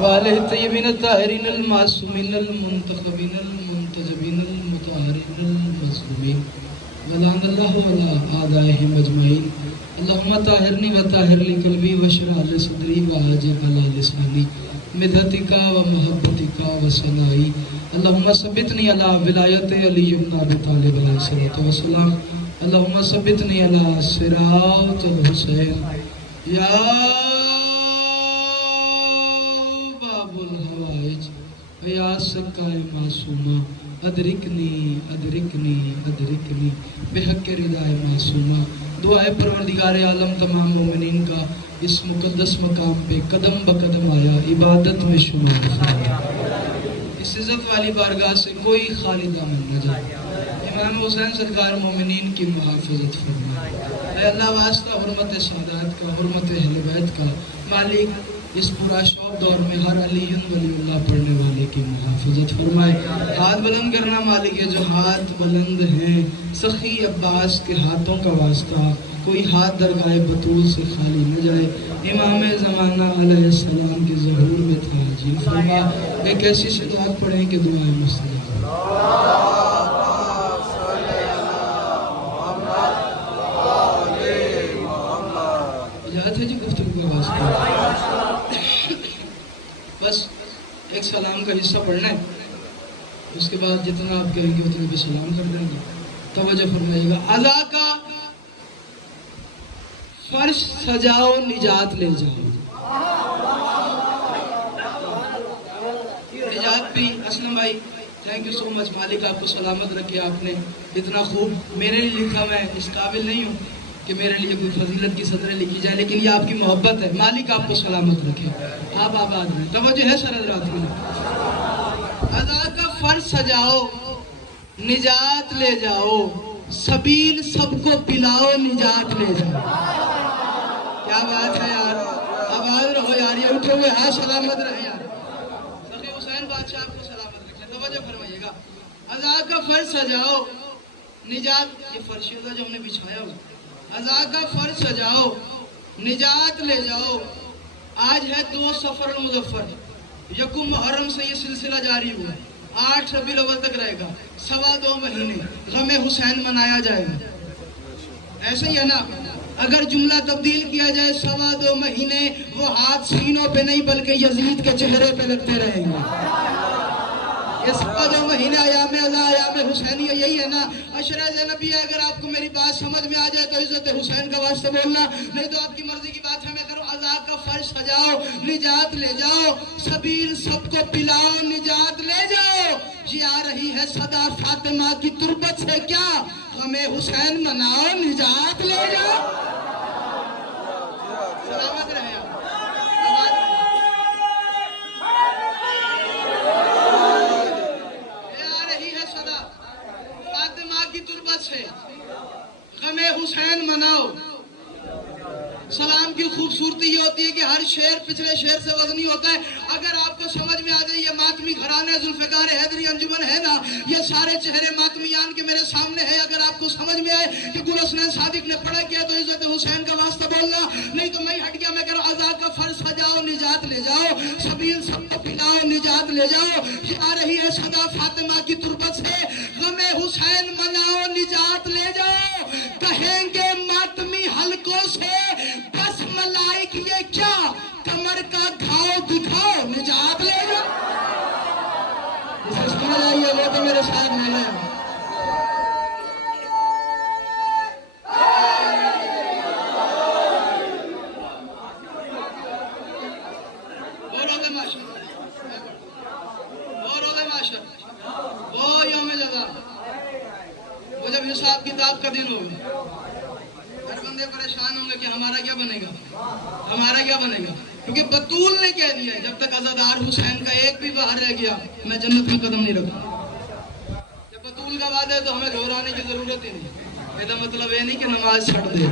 والے طیبین الطاہرین المعصومین المنتخبین المنتجبین المطہرین المظلومین ولعن اللہ ولا اعدائہم اجمعین اللہم طاہرنی و طاہر لی قلبی واشرح لی صدری واجر علی لسانی مدحتک و محبتک و ثنائی اللہم ثبتنی علی ولایت علی بن ابی طالب علیہ الصلوۃ والسلام اللہم ثبتنی علی صراط الحسین یا یا سکائے معصومہ ادرکنی ادرکنی ادرکنی بحق ردائے معصومہ دعائے پروردگار عالم تمام مومنین کا اس مقدس مقام پہ قدم بقدم آیا عبادت میں شمار فرمایا اس عزت والی بارگاہ سے کوئی خالی دامن نہ جائے امام حسین سرکار مومنین کی محافظت فرمائے اے اللہ واسطہ حرمت سادات کا حرمت اہل بیت کا مالک اس پورا شوق دور میں ہر علی ولی اللہ پڑھنے والے کی محافظت فرمائے ہاتھ بلند کرنا مالک جو ہاتھ بلند ہیں سخی عباس کے ہاتھوں کا واسطہ کوئی ہاتھ درگاہ بطول سے خالی نہ جائے امام زمانہ علیہ السلام کے ظہور میں تعجیل فرما ایک ایسی صلوات پڑھیں کہ دعائیں مستجاب اجازت ہے جی گفتگو کا واسطہ بس ایک سلام کا حصہ پڑھنا ہے اس کے بعد جتنا آپ کہیں گے اتنے پہ سلام کر دیں گے توجہ فرمائیے گا عزا کا فرش سجاؤ نجات لے جاؤ نجات بھی اسلم بھائی تھینک یو سو مچ مالک آپ کو سلامت رکھے آپ نے اتنا خوب میرے لیے لکھا میں اس قابل نہیں ہوں کہ میرے لیے کوئی فضیلت کی سطریں لکھی جائے لیکن یہ آپ کی محبت ہے مالک آپ کو سلامت رکھے آپ آباد رہیں توجہ ہے سر حضرات کی عزا کا فرش سجاؤ نجات لے جاؤ سبیل سب کو پلاؤ نجات لے جاؤ کیا بات ہے یار آباد رہو یار یہ اٹھے ہوئے ہاں سلامت رہے یار سخی حسین بادشاہ آپ کو سلامت رکھے توجہ فرمائیے گا عزا کا فرش سجاؤ نجات یہ فرشیدہ جو ہم نے بچھایا ہوا عزا کا فرش سجاؤ نجات لے جاؤ آج ہے 2 سفر المظفر یکم محرم سے یہ سلسلہ جاری ہوا 8 ربیع الاول تک رہے گا 2.25 مہینے غم حسین منایا جائے گا ایسے ہی ہے نا اگر جملہ تبدیل کیا جائے 2.25 مہینے وہ ہاتھ سینوں پہ نہیں بلکہ یزید کے چہرے پہ لگتے رہیں گے یہ 2.25 مہینے ایام عزا ایام حسینیہ یہی ہے نا عشرہ زینبی اگر آپ کو میری بات سمجھ میں آ جائے تو عزت حسین کا واسطہ بولنا نہیں تو آپ کی مرضی کی بات ہے میں کروں عزا کا فرش سجاؤ نجات لے جاؤ سبیل سب کو پلاؤ نجات لے جاؤ یہ آ رہی ہے صدا فاطمہ کی تربت سے کیا غم حسین مناؤ نجات لے جاؤ سلامت رہے آپ غم حسین مناؤ سلام کی خوبصورتی یہ ہوتی ہے کہ ہر شعر پچھلے شعر سے وزنی ہوتا ہے اگر آپ کو سمجھ میں آ جائے یہ ماتمی گھرانے ذوالفقار حیدری انجمن ہے نا یہ سارے چہرے ماتمیان کے میرے سامنے ہے اگر آپ کو سمجھ میں آئے کہ گل حسنین صادق نے پڑھا کیا تو عزت حسین کا واسطہ بولنا نہیں تو میں ہٹ گیا میں کہہ رہا عزا کا فرش سجاؤ نجات لے جاؤ سبیل سب کو پلاؤ نجات لے جاؤ یہ آ رہی ہے صدا فاطمہ کی تربت سے غم حسین مناؤ نجات لے جاؤ کہیں گے ماتمی حلقوں سے بس ملائک یہ کیا کمر کا گھاؤ دکھاؤ نجات لے جاؤ اسے سمجھ آئیے وہ تو میرے ساتھ ملے وہ یوم جزا وہ جب حساب کتاب کا دن ہوگا ہر بندے پریشان ہوں گے کہ ہمارا کیا بنے گا ہمارا کیا بنے گا کیونکہ بطول نے کہہ دیا ہے جب تک عزادار حسین کا ایک بھی باہر رہ گیا میں جنت میں قدم نہیں رکھوں جب بطول کا وعدہ ہے تو ہمیں گھبرانے کی ضرورت ہی نہیں یہ مطلب یہ نہیں کہ نماز چھوڑ دے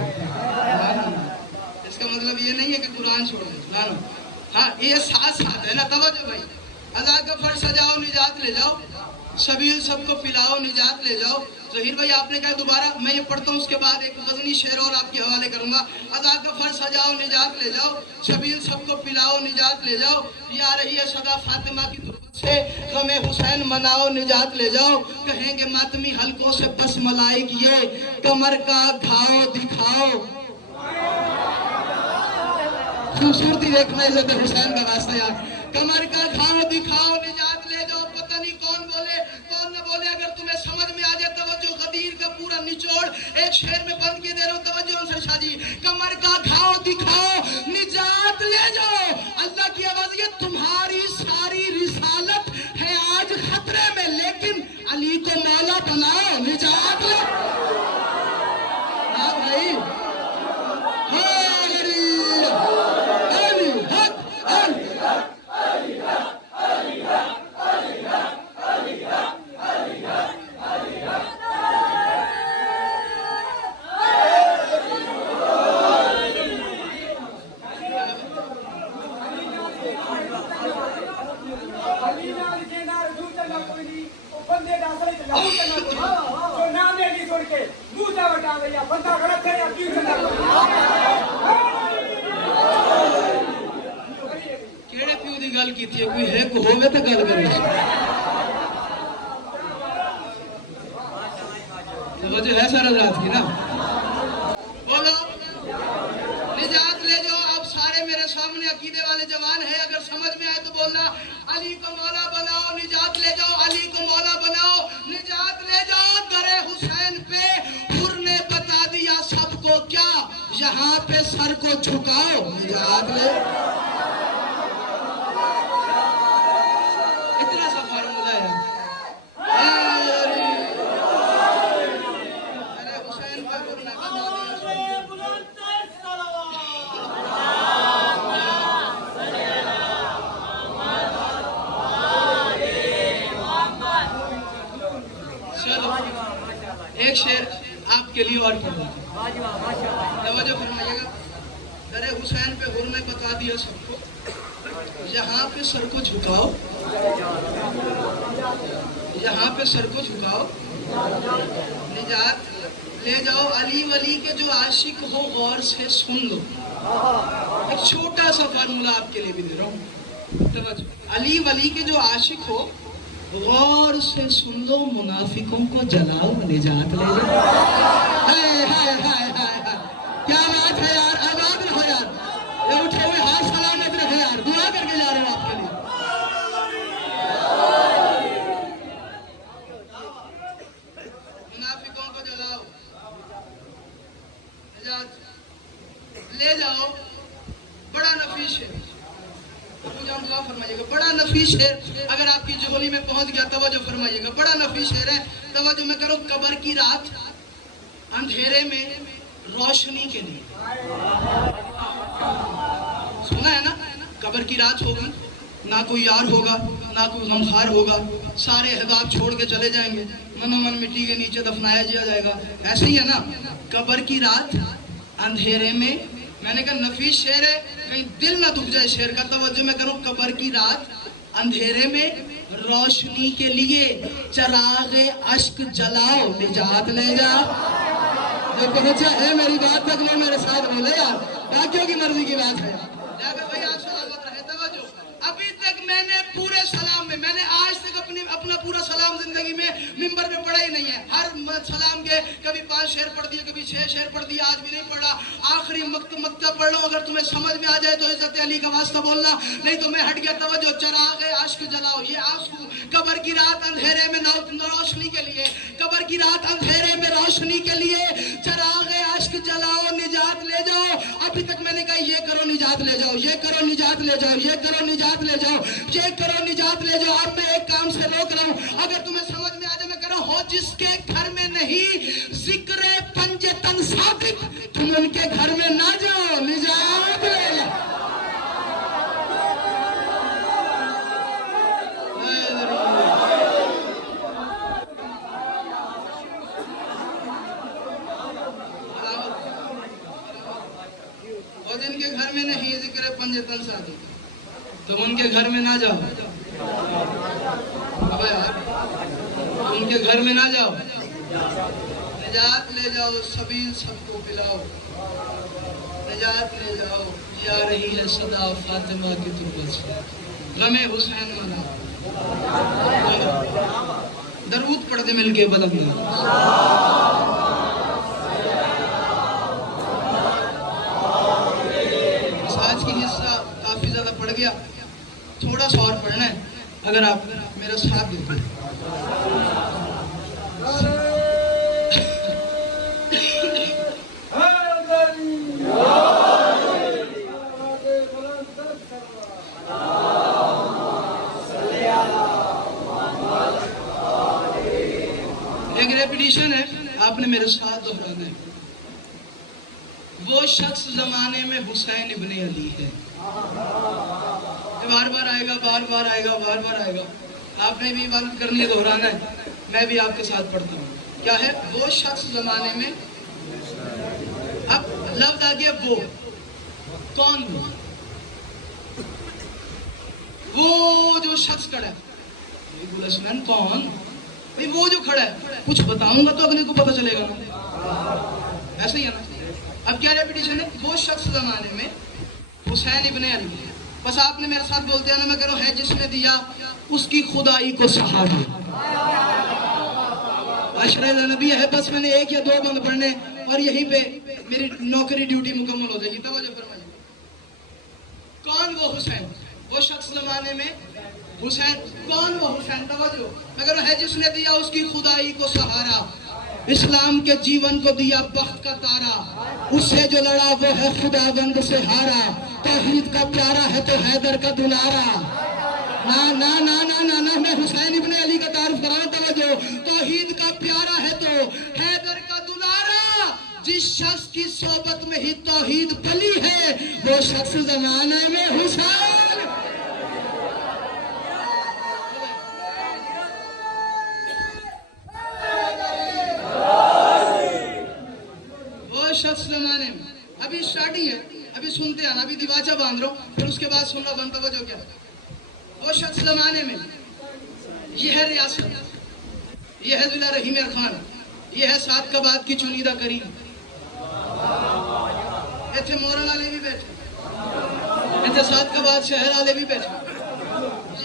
اس کا مطلب یہ نہیں ہے کہ قرآن چھوڑ دے ہاں یہ ساتھ ساتھ ہے نا توجہ بھائی عزا کا فرش سجاؤ نجات لے جاؤ सबील सबको पिलाओ निजात ले जाओ। जहीर भाई आपने कहा दोबारा, मैं ये पढ़ता हूँ, उसके बाद एक गजनी शेर और आपके हवाले करूंगा। अदा का फर्ज सजाओ निजात ले जाओ, सबील सबको पिलाओ निजात ले जाओ। ये आ रही है सदा फातिमा की तुरबत से, गमे हुसैन मनाओ निजात ले जाओ। कहेंगे मातमी हलकों से बस मलाइक ये, कमर का घाव दिखाओ। खूबसूरती देखना इज्जत हुसैन का वास्ता यार। कमर का घाव दिखाओ निजात ले जाओ। पता नहीं कौन बोले कौन न बोले, अगर तुम्हें समझ में आ जाए तवज्जो, गदीर का पूरा निचोड़ एक शेर में बंद के दे रहा हूं, तवज्जो अंसर शाह जी। कमर का घाव दिखाओ निजात ले जाओ। अल्लाह की आवाज, ये तुम्हारी सारी रिसालत है आज खतरे में, लेकिन अली को मौला बनाओ निजात ले। हाँ भाई, केड़े प्यू दी गल की थी, कोई है को होवे तो गल करे। तो वजह है सारा रात की ना। बोलो निजात ले जाओ। आप सारे मेरे सामने अकीदे वाले जवान है, अगर समझ में आए तो बोलना अली को मौला बनाओ निजात ले जाओ, अली को मौला बनाओ निजात ले जाओ। दरे हुसैन पे हुर ने बता दिया सबको क्या, यहाँ पे सर को झुकाओ निजात ले। इतना सा फार्मूला है। दरे हुसैन पे हुर ने बता दिया। एक शेर आपके लिए और तवज्जो फरमाइएगा। दरे हुसैन पे हुर ने बता दिया सबको, यहाँ पे सर को झुकाओ, यहाँ पे सर को झुकाओ निजात ले जाओ। अली वली के जो आशिक हो गौर से सुन लो। एक छोटा सा फार्मूला आपके लिए भी दे रहा हूँ, तवज्जो। अली वली के जो आशिक हो गौर से सुन लो, मुनाफिकों को जलाओ निजात ले जाओ। हाय हाय हाय हाय, क्या बात है यार, आबाद रहो यार, ये उठे हुए हाथ सलामत रहे यार, दुआ करके जा रहे हो आपके लिए। मुनाफिकों को जलाओ निजात ले जाओ। बड़ा नफीस है, दुआ फरमाइएगा। बड़ा नफीस है, अगर आपकी जोली में पहुंच गया तवज्जो फरमाइएगा। बड़ा नफीस शेर है, तवज्जो में करो। कब्र की रात अंधेरे में रोशनी के लिए, सुना है ना। कब्र की रात होगी, ना कोई यार होगा ना कोई गमखार होगा, सारे अहबाब छोड़ के चले जाएंगे, मनोमन मिट्टी के नीचे दफनाया जाएगा। ऐसे ही है ना, कब्र की रात अंधेरे में। मैंने कहा नफीस शेर है, कहीं दिल ना दुख जाए शेर का। तवज्जो में करो। कब्र की रात अंधेरे में रोशनी के लिए चरागे अश्क जलाओ निजात ले जाओ। जो पहुंचा है मेरी बात तक वो मेरे साथ बोले यार, बाकियों की मर्जी की बात है। भाई आप सलामत रहे। तवज्जो, अभी तक मैंने पूरे सलाम में, मैंने आज तक अपना पूरा सलाम जिंदगी में मिंबर पे पढ़ा ही नहीं है। हर सलाम के कभी 5 शेर पढ़ दिए, कभी 6 शेर पढ़ दिया, आज भी नहीं पढ़ा। आखिरी मकतब पढ़ लो, अगर तुम्हें समझ में आ जाए तो इज्जत अली का वास्ता बोलना, नहीं तो मैं हट गया। तवज्जो, चरागे आशिक जलाओ। ये आंसू कब्र की रात अंधेरे में रोशनी के लिए, कब्र की रात अंधेरे में रोशनी के लिए चरागे आशिक जलाओ निजात ले जाओ। अभी तक मैंने कहा ये करो निजात ले जाओ, ये करो निजात ले जाओ, ये करो निजात ले जाओ, ये करो निजात ले जाओ। अब मैं एक काम से रोक रहा हूँ, अगर तुम्हें समझ में आ जाए मैं करो। हो जिसके घर में नहीं जिक्र पंजतन सादिक, तुम उनके घर में ना जाओ निजात ले जाओ। और जिनके घर में नहीं जिक्र पंजतन सादिक, तुम उनके घर में ना जाओ। अब यार उनके घर में ना जाओ, निजात ले जाओ, सबील सबको पिलाओ, निजात ले जाओ, या रही है सदा फातिमा की तुर्बत से, गमे हुसैन मनाओ। दरूद पढ़ते मिलके बुलंद। आज की हिस्सा काफी ज्यादा पड़ गया, थोड़ा सा और पढ़ना है, अगर आप मेरा साथ देते। एक रेपिटेशन है, आपने मेरे साथ दोहराना है। वो शख्स जमाने में हुसैन इब्ने अली है। बार बार आएगा, बार बार आएगा, बार बार आएगा, आपने भी बात करनी है, दोहराना है। मैं भी आपके साथ पढ़ता हूँ। क्या है? वो शख्स जमाने में, अब लफ्ज आ गया वो, कौन वो जो शख्स खड़ा है, कौन भाई? वो जो खड़ा है, कुछ बताऊंगा तो अगले को पता चलेगा ना, ऐसा ही है ना। अब क्या रेपिटेशन है? वो शख्स जमाने में हुसैन इब्ने अली है। बस आपने मेरे साथ बोलते हैं ना, मैं कह रहा हूं, है जिसने दिया उसकी खुदाई को सहारा। अशरे नबी है, बस मैंने एक या दो बंद पढ़ने और यहीं पे मेरी नौकरी ड्यूटी मुकम्मल हो जाएगी। तवज्जो फरमाइए। कौन वो हुसैन? वो शख्स जमाने में हुसैन, कौन वो हुसैन? तवज्जो, मगर है जिसने दिया उसकी खुदाई को सहारा, इस्लाम के जीवन को दिया बख्त का तारा, उससे जो लड़ा वो है खुदाबंद से हारा, तौहीद का प्यारा है तो हैदर का दुलारा। ना ना ना ना ना ना, मैं हुसैन इब्ने अली का तारीफ कर रहा हूं। तवज्जो, तौहीद का प्यारा है तो हैदर का दुलारा, जिस शख्स की सोबत में ही तौहीद पली है वो शख्स जमाने में हुसैन। शख्स जमाने में, अभी स्टार्टिंग है, अभी सुनते आना, अभी दिवाचा बांध रहा हूं, फिर उसके बाद सुनना बनता। वजह क्या? वो शख्स जमाने में, ये है रियासत, ये है जिला रहीम खान, ये है सात कबात की चुनीदा करीम, इतने मोरल वाले भी बैठे, इतने सात कबात शहर वाले भी बैठे।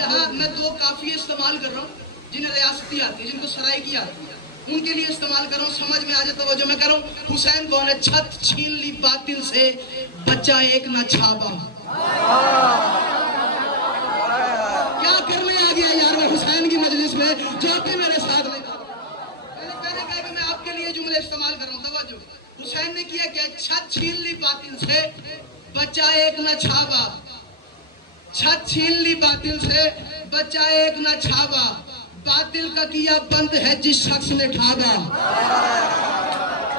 यहाँ मैं दो काफी इस्तेमाल कर रहा हूँ जिन्हें रियासती आती है, जिनको सराइकी आती है, उनके लिए इस्तेमाल कर रहा हूं, समझ में आ जाता है। जो मैं कह रहा हूं, हुसैन कौन है? छत छीन ली बातिल से, बच्चा एक न छाबा। क्या करने आ गया यार मैं हुसैन की मजलिस में, जो भी मेरे साथ नहीं था। मैंने कहा कि मैं आपके लिए जुमले इस्तेमाल कर रहा हूं। तवज्जो, हुसैन ने किया क्या? छत छीन ली बातिल से, बच्चा एक न छाबा। छत छीन ली बातिल से, बच्चा एक न छाबा, बातिल का किया बंद है जिस शख्स ने ठागा।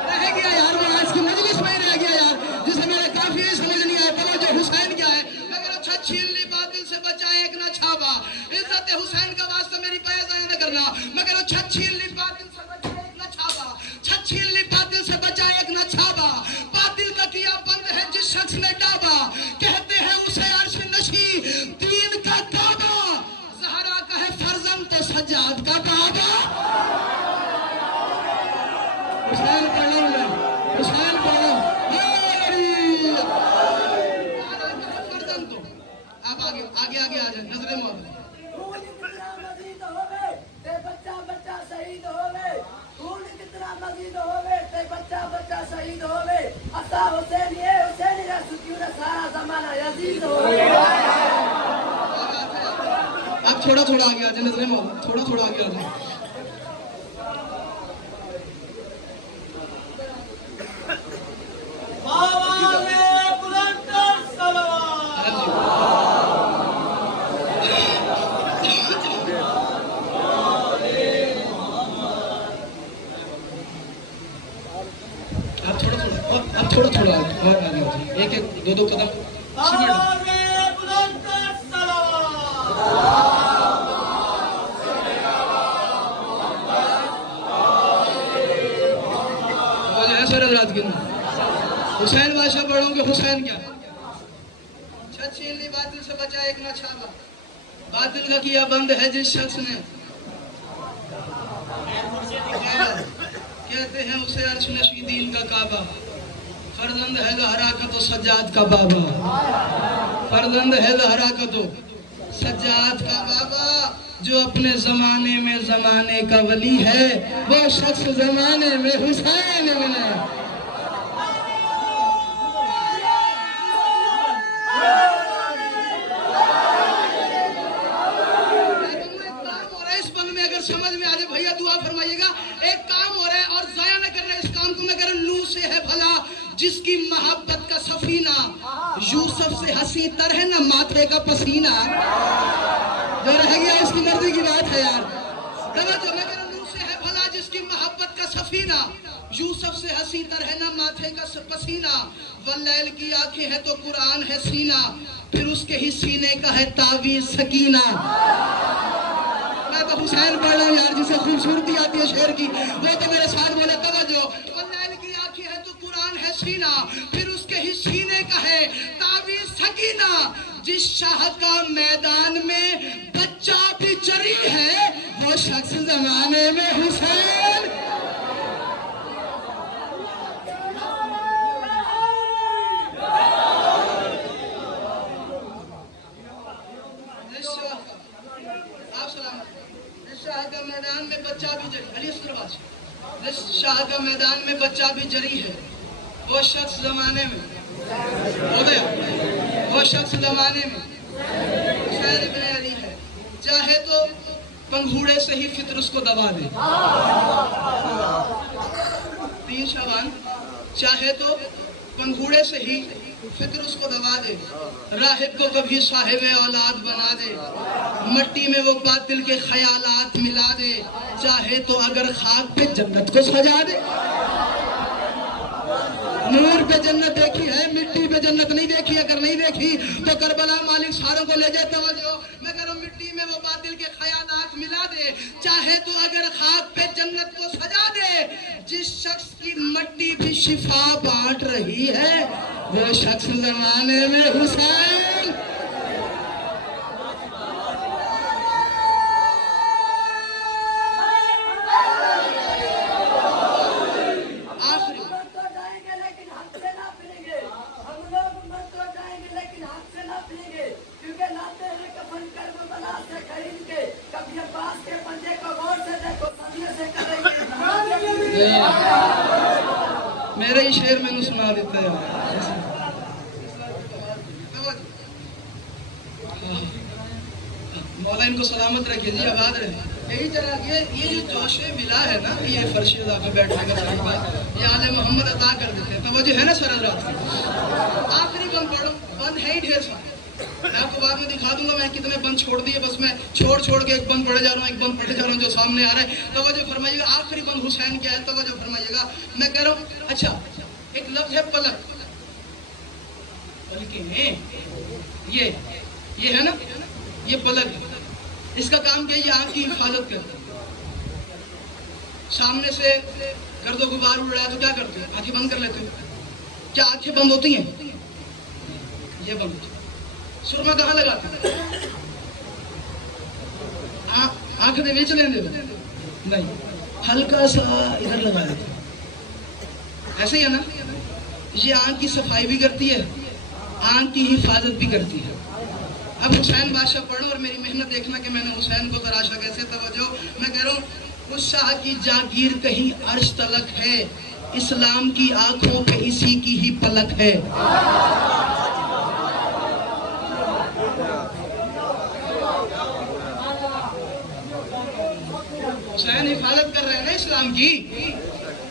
रह गया यार वो आज की मजलिस में रह गया यार, जिसे मेरे काफी समझ नहीं आया। तो जो हुसैन क्या है? मगर छत छीन ली बातिल से, बचा एक ना छाबा। इज्जत हुसैन का वास्ता मेरी पैदा न करना, मगर छत छीन ली बातिल से, बचा एक ना छाबा। छत छीन ली बातिल से, बचा एक ना छाबा, बातिल का किया बंद है जिस शख्स ने डाबा। कहते हैं उसे अर्श नशी दीन का काबा, ज़हरा का है फर्जंद तो सज्जाद का बाबा। हुसैन पढ़ रहा हूं मैं, हुसैन पढ़ रहा हूं। फर्जंद तो आप आगे आगे आगे आ जाए, नजरे मोहब्बत। बच्चा बच्चा शहीद होवे, खून कितना मजीद होवे, ते बच्चा बच्चा शहीद होवे। असा हुसैन ये हुसैन रसूल सारा जमाना यजीद होवे। आप थोड़ा थोड़ा आगे आ जाए, नजरे मोहब्बत, थोड़ा थोड़ा आगे आ जाए। थोड़ा थोड़ा और आगे हो जाए, एक एक दो दो कदम हुसैन बादशाह पढ़ोगे। हुसैन क्या? छत छीन ली बातिल से, बचा एक ना छाबा, बातिल का किया बंद है जिस शख्स ने कहते हैं उसे अर्श नशीदीन का काबा, फर्जंद है लहरा का तो सज्जाद का बाबा, फर्जंद है लहरा का तो सज्जाद का बाबा। जो अपने जमाने में जमाने का वली है, वो शख्स जमाने में हुसैन बने। समझ में आ जाए भैया दुआ फरमाइएगा। एक काम हो रहा है और जाया न कर रहे इस काम को। मैं कह रहा हूं नू से है भला जिसकी मोहब्बत का सफीना, यूसुफ से हंसी तर है ना माथे का पसीना। जो रह गया उसकी मर्जी की बात है यार। मैं कह रहा हूं नू से है भला जिसकी मोहब्बत का सफीना, यूसुफ से हंसी तर है ना माथे का पसीना। वल्लैल की आंखें है तो कुरान है सीना, फिर उसके ही सीने का है तावीज़ सकीना। मैं तो हुसैन पढ़ रहा हूँ यार, जिसे खूबसूरती आती है शेर की, वो तो मेरे साथ बोले तवज्जो। वल्लैल की आंखें है तो कुरान है सीना, फिर उसके ही सीने का है तावीज़ सकीना। जिस शाह का मैदान में बच्चा भी जरी है, वो शख्स जमाने में हुसैन। शाह का मैदान में बच्चा भी जरी, जिस शाह का मैदान में बच्चा भी जरी है, वो शख्स जमाने में हो गया, वो शख्स जमाने में हुसैन इब्न अली है। चाहे तो पंघूड़े से ही फित्र उसको दबा दे, 3 शबान, चाहे तो पंघूड़े से ही फिक्र उसको दबा दे। राहिब को कभी साहिब औलाद बना दे, मट्टी में वो बातिल के ख्यालात मिला दे। चाहे तो अगर खाक पे जन्नत को सजा दे। नूर पे जन्नत देखी है, मिट्टी पे जन्नत नहीं देखी। अगर नहीं देखी तो करबला मालिक सारों को ले जाए तवज्जो। मैं कह रहा हूं मिट्टी में वो बातिल के ख्यालात मिला दे। चाहे तो अगर खाक पे जन्नत को सजा दे। जिस शख्स की मट्टी भी शिफा बांट रही है, वो शख्स जमाने में हुसैन। मेरे ही शेर मैंने सुना देता है। मौला इनको सलामत रखे जी, आबाद रहे। यही तरह ये जो जोशे विला है ना, ये फर्श अदा पे बैठने का तरीका, ये आले मोहम्मद अदा कर देते हैं। तवज्जो है ना सर रात की। आखिरी बंद पढ़ो, बंद है ही ढेर सारे। मैं आपको बाद में दिखा दूंगा मैं कितने बंद छोड़ दिए। बस मैं छोड़ के एक बंद पढ़े जा रहा हूँ, एक बंद पढ़े जा रहा हूँ जो सामने आ रहा है। तवज्जो फरमाइएगा, आखिरी बंद हुसैन क्या है, तवज्जो फरमाइएगा। मैं कह रहा हूँ अच्छा, एक लफ्ज है पलक, पलके ये है ना, ये पलक है। इसका काम क्या है? ये आंख की हिफाजत करता है। सामने से गर्दो गुबार उड़ रहा है तो क्या करते हो? आंखें बंद कर लेते हो। क्या आंखें बंद होती हैं? ये बंद होती है। सुरमा कहाँ लगाते हैं? आंख में बेच लेने दो नहीं, हल्का सा इधर लगा देते। ऐसे ही है ना, ये आंख की सफाई भी करती है, आंख की हिफाजत भी करती है। अब हुसैन बादशाह पढ़ो और मेरी मेहनत देखना कि मैंने हुसैन को तराशा कैसे। तवज्जो, मैं कह रहा हूँ उस शाह की जागीर कहीं अर्श तलक है, इस्लाम की आंखों पे इसी की ही पलक है। हुसैन हिफाजत कर रहे हैं ना इस्लाम की।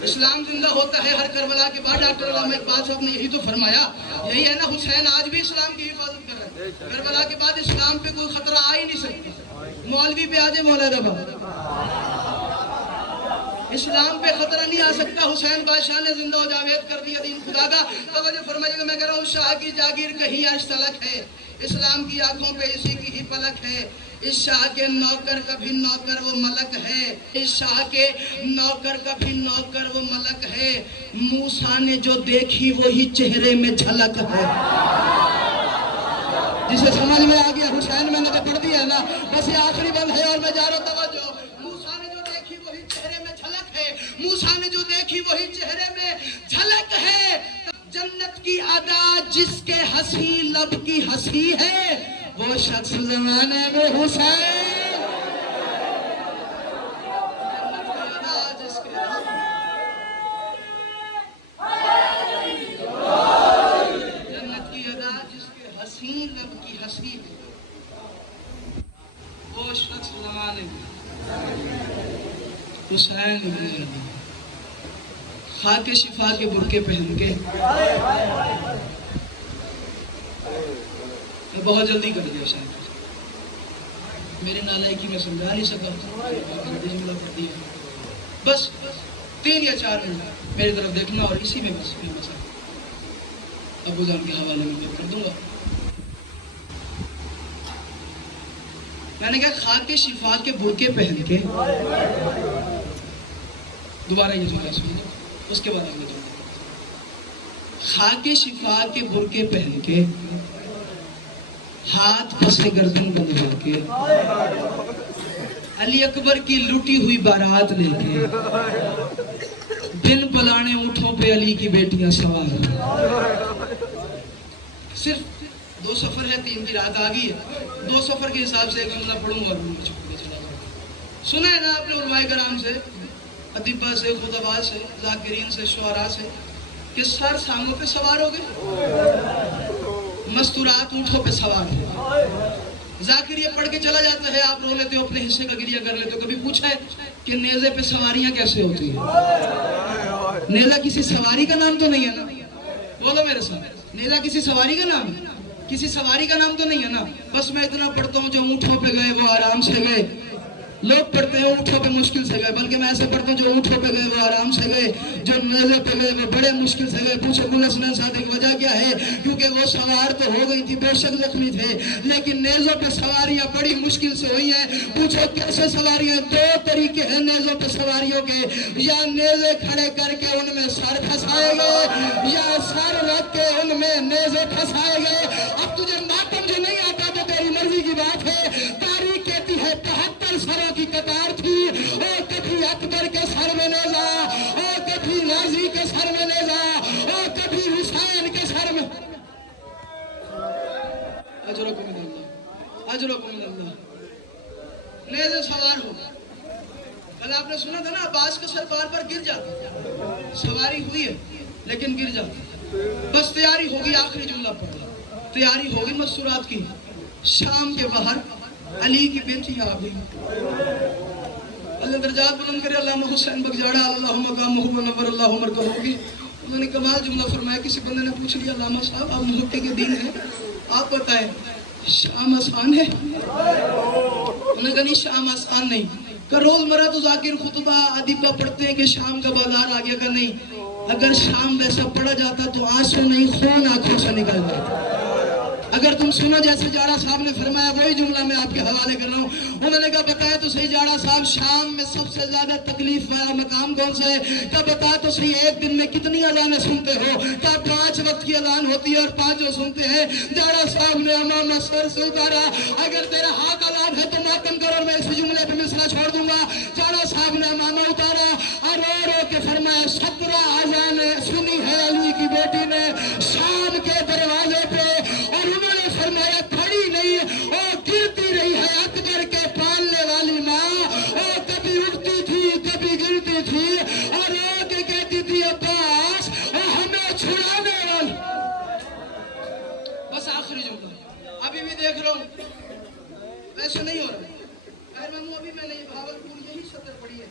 इस्लाम जिंदा होता है हर करबला के बाद। डॉक्टर अल्लामा इकबाल साहब ने यही तो फरमाया। यही है ना, हुसैन आज भी इस्लाम की हिफाजत कर रहे हैं। करबला के बाद इस्लाम पे कोई खतरा आ ही नहीं सकता। मौलवी पे आ जाए मौलाना बाबा, इस्लाम पे खतरा नहीं आ सकता। हुसैन बादशाह ने जिंदा हो जावेद कर दिया दीन खुदा का। तवज्जो फरमाइएगा, मैं कह रहा हूँ शाह की जागीर कहीं अर्श तलक है, इस्लाम की आंखों पे इसी की ही पलक है। इस शाह के नौकर कभी नौकर वो मलक है, इस शाह के नौकर कभी नौकर वो मलक है। मूसा ने जो देखी वही चेहरे में झलक है। जिसे समझ में आ गया हुसैन मैंने तो पढ़ दिया ना, बस ये आखिरी बंद है और मैं जा रहा हूँ। तवज्जो, मूसा ने जो देखी वही चेहरे موسیٰ نے جو دیکھی وہی چہرے میں جھلک ہے. جنت کی ادا جس کے ہنسی لب کی ہنسی ہے وہ شخص زمانے میں حسین. جنت کی ادا جس کے حسین لب کی ہنسی ہے وہ شخص زمانے میں حسین ابن علی. خاک شفا کے برقعے پہن کے میں بہت جلدی کر دیا شاید میرے نالائکی میں سمجھا نہیں سکا جملہ پڑھ دیا. بس 3 یا 4 منٹ میری طرف دیکھنا اور اسی میں بس میں مسئلہ ابو جان کے حوالے میں کر دوں گا. میں نے کہا خاک شفا کے برقعے پہن کے دوبارہ یہ جملہ سن لو اس کے بعد اگلے جملہ. خاک شفا کے برقعے پہن کے ہاتھ پسے گردن بندھا کے علی اکبر کی لوٹی ہوئی بارات لے کے بن پلانے اونٹوں پہ علی کی بیٹیاں سوار. صرف 2 سفر ہے 3 کی رات آ گئی ہے. 2 سفر کے حساب سے ایک جملہ پڑھوں اور سنا ہے نا آپ نے علماء کرام سے ادیبہ سے خطباء سے ذاکرین سے شعراء سے کہ سر سانگوں پہ سوار ہو گئے مستورات اونٹوں پہ سوار ہو. ذاکر یہ پڑھ کے چلا جاتا ہے آپ رو لیتے ہو اپنے حصے کا گریہ کر لیتے ہو. کبھی پوچھا ہے کہ نیزے پہ سواریاں کیسے ہوتی ہیں؟ نیزہ کسی سواری کا نام تو نہیں ہے نا؟ بولو میرے ساتھ نیزہ کسی سواری کا نام ہے؟ کسی سواری کا نام تو نہیں ہے نا؟ بس میں اتنا پڑھتا ہوں جو اونٹوں پہ گئے وہ آرام سے گئے. لوگ پڑھتے ہیں اونٹوں پہ مشکل سے گئے بلکہ میں ایسے پڑھتا ہوں جو اونٹوں پہ گئے وہ آرام سے گئے جو نیزے پہ گئے وہ بڑے مشکل سے گئے. پوچھو ملا سنن صادق وجہ کیا ہے؟ کیونکہ وہ سوار تو ہو گئی تھی بے شک زخمی تھے لیکن نیزوں پہ سواریاں بڑی مشکل سے ہوئی ہیں. پوچھو کیسے سواریاں؟ 2 طریقے ہیں نیزوں پہ سواریوں کے. یا نیزے کھڑے کر کے ان میں سر پھنسائے گئے یا سر رکھ کے ان میں نیزے پھنسائے گئے. اب تجھے ماتم جو نہیں آتا تو تیری مرضی کی بات ہے. تاریخ کہتی ہے 73 سروں کی قطار تھی اور کبھی اکبر کے سر میں نیزا اور کبھی غازی کے سر میں نیزا اور کبھی حسین کے سر میں. اجرکم من اللہ اجرکم من اللہ. نیزے سوار ہو. کل آپ نے سنا تھا نا عباس کا سر بار بار گر جاتا. سواری ہوئی ہے لیکن گر جاتا. بس تیاری ہوگی آخری جملہ پڑھا. تیاری ہوگی مستورات کی. شام کے باہر علی کی بیٹی آ گئی. اللہ درجات بلند کرے. علامہ حسین بگجاڑا اللہ مقامہ و نور اللہ مرکزہ ہوگی. انہوں نے کمال جملہ فرمایا. کسی بندے نے پوچھ لیا علامہ صاحب آپ محقق کے دین ہیں آپ بتائیں شام آسان ہے؟ انہوں نے کہا نہیں شام آسان نہیں. کہ روز مرہ تو ذاکر خطبہ ادیبہ پڑھتے ہیں کہ شام کا بازار آ گیا. کہ نہیں اگر شام ویسا پڑھا جاتا تو آنسو نہیں خون آنکھوں سے نکل جاتا. اگر تم سنو جیسے جاڑا صاحب نے فرمایا وہی جملہ میں آپ کے حوالے کر رہا ہوں. انہوں نے کہا بتایا تو صحیح جاڑا صاحب شام میں سب سے زیادہ تکلیف والا مقام کون سا ہے؟ کہا بتا تو صحیح ایک دن میں کتنی اذانیں سنتے ہو؟ کہا 5 وقت کی اذان ہوتی ہے اور 5 سنتے ہیں. جاڑا صاحب نے امامہ سر سے اتارا. اگر تیرا حق اذان ہے تو ماتم کرو اور میں اس جملے پہ مصرع چھوڑ دوں گا. جاڑا صاحب نے امامہ اتارا اور رو کے فرمایا 17 اذانیں سنی ہے علی کی بیٹی نے شام کے دروازے پہ اور انہوں نے فرمایا کھڑی نہیں اور گرتی رہی ہے اکبر کے پالنے والی ماں. اور کبھی اٹھتی تھی کبھی گرتی تھی اور رو کے کہتی تھی عباس ہمیں چھڑانے والی. بس آخری جملہ ابھی بھی دیکھ رہا ہوں ویسے نہیں ہو رہا. ابھی میں نے بھاولپور یہی سطر پڑھی ہے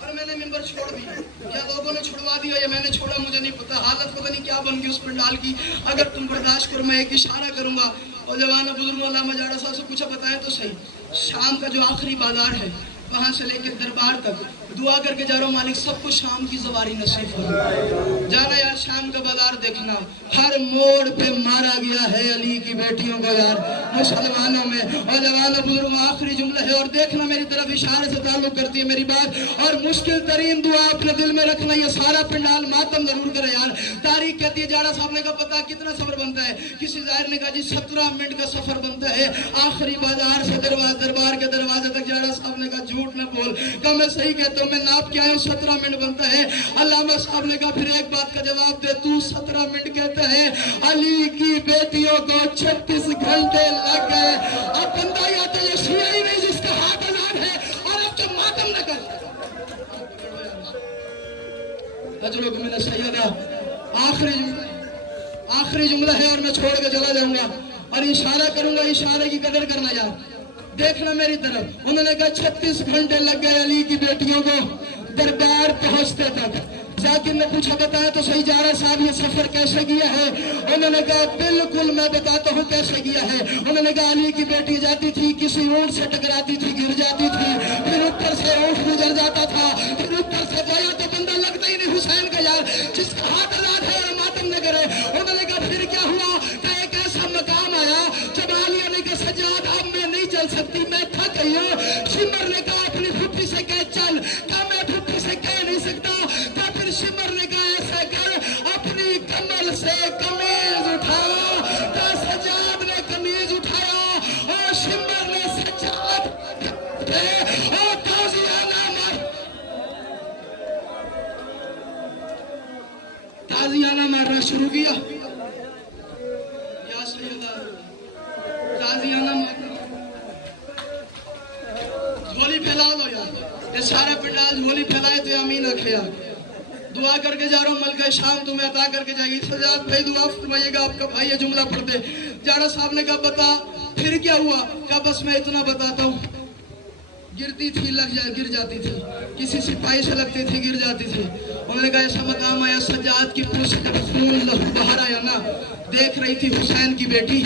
اور میں نے ممبر چھوڑ دی یا لوگوں نے چھڑوا دیا یا میں نے چھوڑا مجھے نہیں پتا. حالت پتہ نہیں کیا بن گئی اس پنڈال کی. اگر تم برداشت کرو میں ایک اشارہ کروں گا. اور جوانہ بزرگوں علامہ جاڑا صاحب سے پوچھا بتائیں تو صحیح شام کا جو آخری بازار ہے وہاں سے لے کے دربار تک دعا کر کے جا رہا ہوں مالک سب کو شام کی زواری نصیب ہو. جانا یار شام کا بازار دیکھنا. ہر موڑ پہ مارا گیا ہے علی کی بیٹیوں کو یار مسلمانوں میں. اور جوانہ بزرگوں آخری جملہ ہے اور دیکھنا میری طرف اشارے سے تعلق کرتی ہے میری بات. اور مشکل ترین دعا اپنے دل میں رکھنا. یہ سارا پنڈال ماتم ضرور کرے یار. تاریخ کہتی ہے جاڑا صاحب نے کہا پتا کتنا سفر بنتا ہے؟ کسی ظاہر نے کہا جی 17 منٹ کا سفر بنتا ہے. آخری بازار سے دربار کے دروازے تک. جاڑا صاحب نے کہا جھوٹ झूठ न बोल। कहा मैं सही कहता हूँ, मैं नाप के आया हूँ 17 मिनट बनता है। अल्लामा साहब ने कहा फिर एक बात का जवाब दे, तू 17 मिनट कहता है, अली की बेटियों को 36 घंटे लग गए। अब बंदा या तो ये शिया ही नहीं जिसका हाथ आजाद है, और अब जो मातम न कर तजुर्बा मैंने सैयदा। आखिरी जुमला है और मैं छोड़ के चला जाऊंगा और इशारा करूंगा, इशारे की कदर करना यार, देखना मेरी तरफ। उन्होंने कहा 36 घंटे लग गए अली की बेटियों को दरबार पहुंचते तक। जाकिर ने पूछा बताया तो सही जा रहा साहब ये सफर कैसे किया है? उन्होंने कहा बिल्कुल मैं बताता हूँ कैसे किया है। उन्होंने कहा अली की बेटी जाती थी, किसी ऊंट से टकराती थी, गिर जाती थी, फिर ऊपर से ऊंट गुजर जाता था, फिर ऊपर से गया तो बंदा लगता ही नहीं हुसैन का यार जिसका हाथ आजाद है और मातम न करे। उन्होंने कहा फिर क्या हुआ? कि एक ऐसा मकाम आया जब आलिया ने कहा सज्जाद अब मैं नहीं चल सकती, मैं थक गई हूँ। शिमर ने कहा अपनी फुफी से कह चल, क्या मैं फुफी से कह नहीं सकता? क्या फिर शिमर ने कहा ऐसा कर, अपनी कमल से कमीज उठाया। क्या सज्जाद ने कमीज उठाया और शिमर ने सज्जाद और ताजियाना मारना शुरू किया। या सैयदा ताजियाना मारना, झोली फैला दो यार, ये सारा पंडाल झोली फैलाए तो अमीन रखे यार। दुआ करके जा रहा हूँ, मलका शाम तुम्हें अता करके जाएगी। सजाद भाई दुआ फरमाइएगा, आपका भाई ये जुमला पढ़ दे। जाड़ा साहब ने कहा बता फिर क्या हुआ? कहा बस मैं इतना बताता हूँ, गिरती थी गिर जाती थी, किसी सिपाही से लगती थी गिर जाती थी। उन्होंने कहा ऐसा मकाम आया सज्जाद की पूछ जब खून लहू बाहर आया ना, देख रही थी हुसैन की बेटी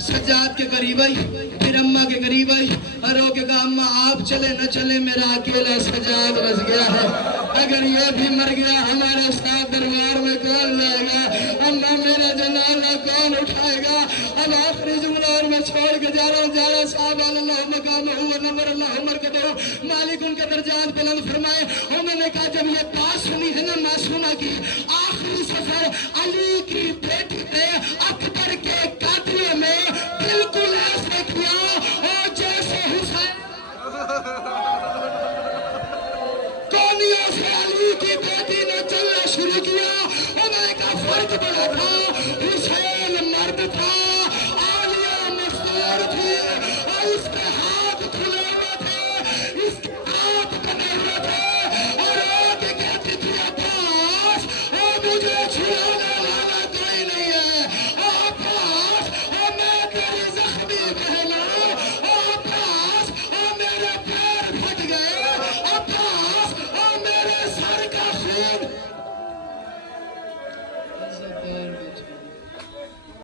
सज्जाद के करीब आई, फिर अम्मा के करीब आई और रो के कहा अम्मा आप चले न चले मेरा अकेला सज्जाद रस गया है, अगर ये भी मर गया हमारे साथ दरबार में कौन लाएगा? अम्मा मेरा जनाजा कौन उठाएगा? अब आखिरी जुमला और मैं छोड़ के जा रहा हूँ। जा रहा साहब अल्लाह मकाम हुआ नंबर अल्लाह उमर के दो मालिक उनके दर्जात बुलंद फरमाए। उन्होंने कहा जब ये बात सुनी है ना मासूमा की, आखिरी सफर अली की बेटी ने अकबर के कातिलों में बिल्कुल ऐसा किया और जैसे हुसैन कोनियों से अली की बेटी ने चलना शुरू किया। उन्होंने कहा फर्क बड़ा था